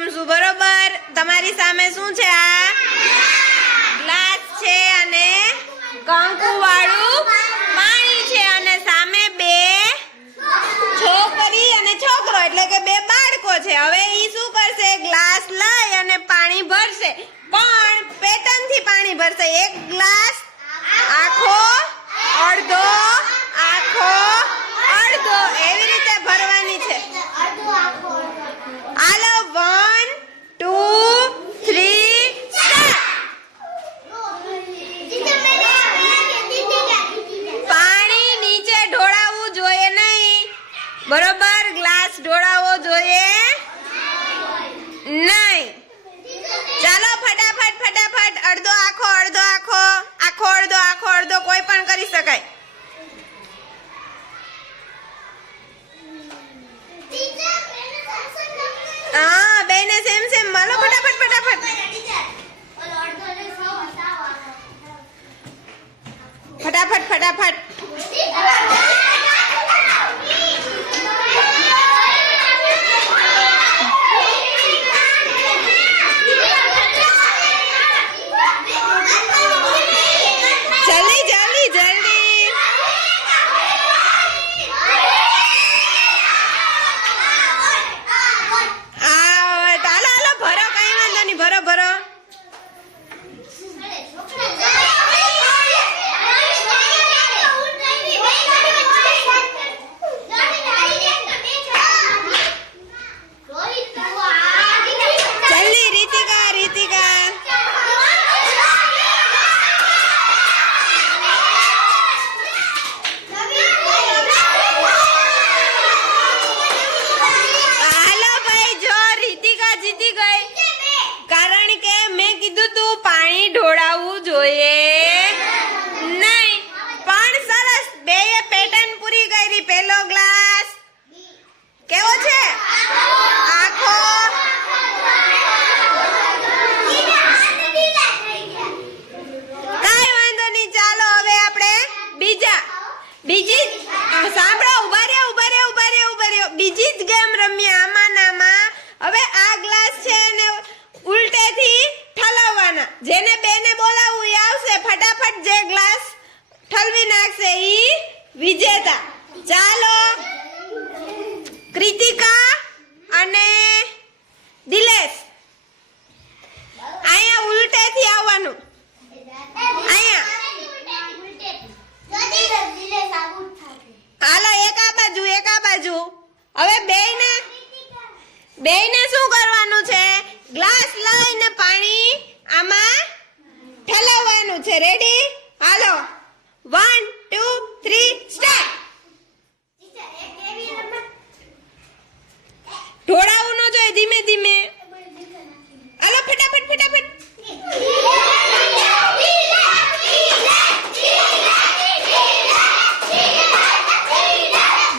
રમશું બરોબર। તમારી સામે શું છે? આ ગ્લાસ છે અને કંકુ વાળું પાણી છે અને સામે બે છોકરી અને છોકરો એટલે કે બે બાળકો છે। હવે ઈ શું કરશે? ગ્લાસ લઈ અને પાણી ભરશે, પણ પેટર્ન થી પાણી ભરશે। એક ગ્લાસ આખો, અડધો, આખો, અડધો એવી રીતે ભરવાની છે। હાલો 1 2 3 પાણી નીચે ઢોળાવવું જોઈએ નહીં, બરોબર? ગ્લાસ ઢોળાવવો જોઈએ નહીં। ચાલો ફટાફટ ફટાફટ, અડધો આખો, અડધો આખો, આખો અડધો, આખો અડધો કોઈ પણ કરી શકાય। હા બેને સેમ સેમ, માલો ફટાફટ ફટાફટ ફટાફટ ફટાફટ। જલ્દી જલ્દી જલ્દી। હાલો હાલો ભરો, કઈ વાંધો નહીં, ભરો ભરો। જલ્દી રીતિકા રીતિકા। હાલો ભાઈ, જો રીતિકા જીતી ગઈ, કારણ કે મેં કીધું તું પાણી ઢોળાવવું જોઈએ નહીં, પણ સરસ બેયે પેટર્ન પૂરી કરી। પહેલો ગ્લાસ કેવો છે? આખો। કાઈ વાંધો નહીં, ચાલો હવે આપણે બીજી સાંભળો, ઉભા રહ્યો ઉભા રહ્યો ઉભા રહ્યો ઉભા રહ્યો, બીજી જ ગેમ રમીએ આમાં નામાં। હવે આ ગ્લાસ છે એને ઉલટેથી ઠલવવાના, જેને બેને બોલાવવું ઈ આવશે, ફટાફટ જે ગ્લાસ ઠલવી નાખશે ઈ વિજેતા। ચાલો કૃતિકા અને દિલેશ, અહીંયા ઉલટેથી આવવાનું, અહીંયા। હાલો એક આ બાજુ એક આ બાજુ। હવે બેયને શું કરવાનું છે? ગ્લાસ લઈને પાણી આમાં ઠલવવાનું છે। રેડી? હાલો 1 2 3 સ્ટાર્ટ। ઢોળાવું ન જોઈએ, ધીમે ધીમે। હાલો ફટાફટ ફટાફટ।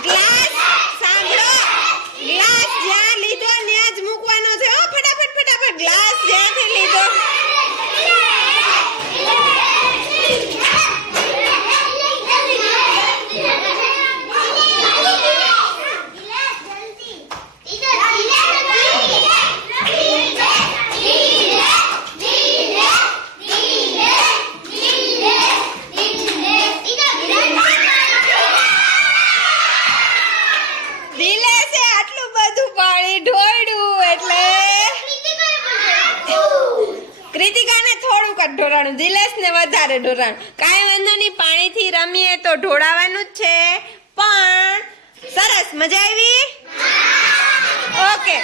ગ્લાસ સાંભળો, ગ્લાસ જ્યાં લીધો ત્યાં જ મૂકવાનો છે હો, ફટાફટ ફટાફટ। ગ્લાસ જ્યાંથી લીધો દિલેશે આટલું બધું પાણી ઢોળ્યું એટલે કૃતિકાને થોડુંક જ ઢોળાણું, દિલેશને વધારે ઢોળાણું। કાંઈ વાંધો નહીં, પાણીથી રમીએ તો ઢોળાવાનું જ છે, પણ સરસ, મજા આવી? ઓકે।